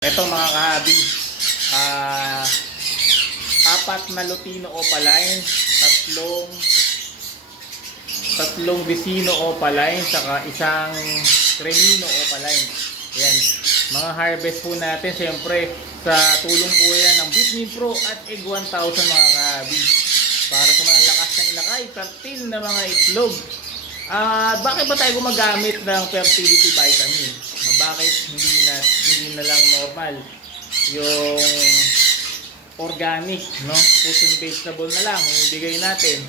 Ito mga kahabi, ah, apat na Lutino Opaline, tatlong Vicino Opaline, saka isang Cremino Opaline. Yan, mga harvest po natin siyempre sa tulong po yan ng Bitmin Pro at Egg 1000 mga kahabi. Para sa mga lakas ng ilakay, fertile na mga itlog. Bakit ba tayo gumagamit ng fertility vitamin? Bakit hindi na lang normal yung organic, no? Protein vegetable na lang yung ibigay natin.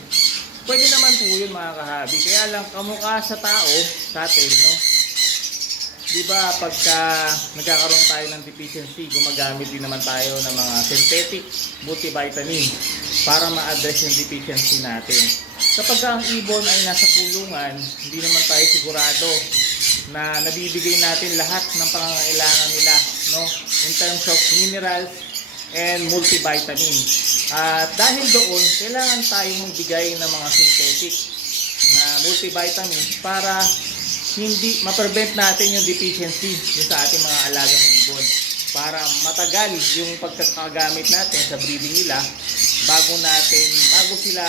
Pwede naman po yun mga kahabi. Kaya lang kamukha sa tao, sa atin, no? Di ba pagka nagkakaroon tayo ng deficiency, gumagamit din naman tayo ng mga synthetic multivitamin para ma-address yung deficiency natin. Kapag ang ibon ay nasa kulungan, hindi naman tayo sigurado na nabibigay natin lahat ng pangangailangan nila, no? In terms of minerals and multivitamin. At dahil doon, kailangan tayong magbigay ng mga synthetic na multivitamin para hindi ma-prevent natin yung deficiency sa ating mga alagang ibon. Para matagal yung pagkakagamit natin sa breeding nila bago sila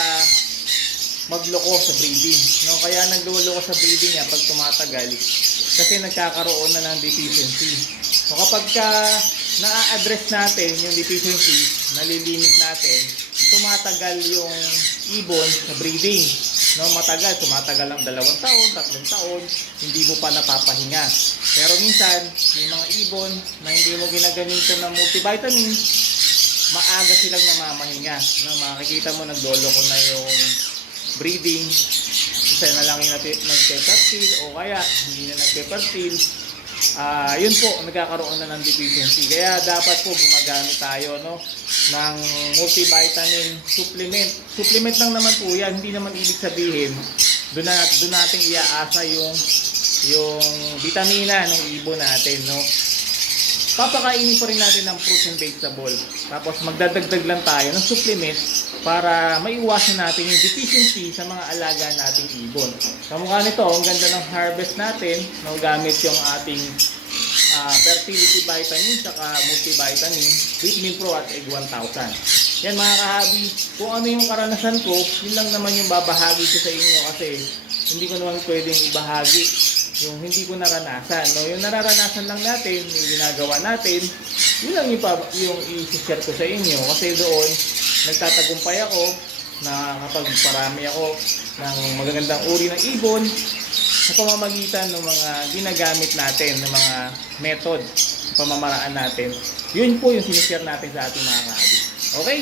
magloko sa breeding, no? Kaya nagluloko sa breeding niya pag tumatagal kasi nagkakaroon na ng deficiency. So kapag na-address natin yung deficiency, nalilimit natin, tumatagal yung ibon sa breeding, no? Tumatagal ng 2 taon, 3 taon, hindi mo pa napapahinga. Pero minsan may mga ibon na hindi mo ginagamitan ng multivitamin, maaga silang namamahinga, no? Makikita mo nagloloko na yung breeding, isa na lang yung nagpe-fertile o kaya hindi na nagpe-fertile. Yun po, nagkakaroon na ng deficiency. Kaya dapat po gumagamit tayo, no, ng multivitamin supplement lang naman po yan. Hindi naman ibig sabihin doon natin iaasa yung vitamina ng ibon natin, no. Papakainin pa rin natin ng fruits and vegetable. Tapos magdadagdag lang tayo ng supplement para maiwasan natin yung deficiency sa mga alaga nating ibon. Kamukha nito, ang ganda ng harvest natin, no, gamit yung ating fertility vitamin saka multivitamin, Bitmin Pro at Egg 1000. Yan mga kahabi, kung ano yung karanasan ko, yun lang naman yung babahagi ko sa inyo kasi hindi ko naman pwedeng ibahagi yung hindi ko naranasan, no? Yung nararanasan lang natin, yung ginagawa natin, yun lang yung i-share ko sa inyo kasi doon nagtatagumpay ako na kapag parami ako ng magagandang uri ng ibon sa pamamagitan ng mga ginagamit natin, ng mga method, pamamaraan natin. Yun po yung sinishare natin sa ating mga kahabi. Okay?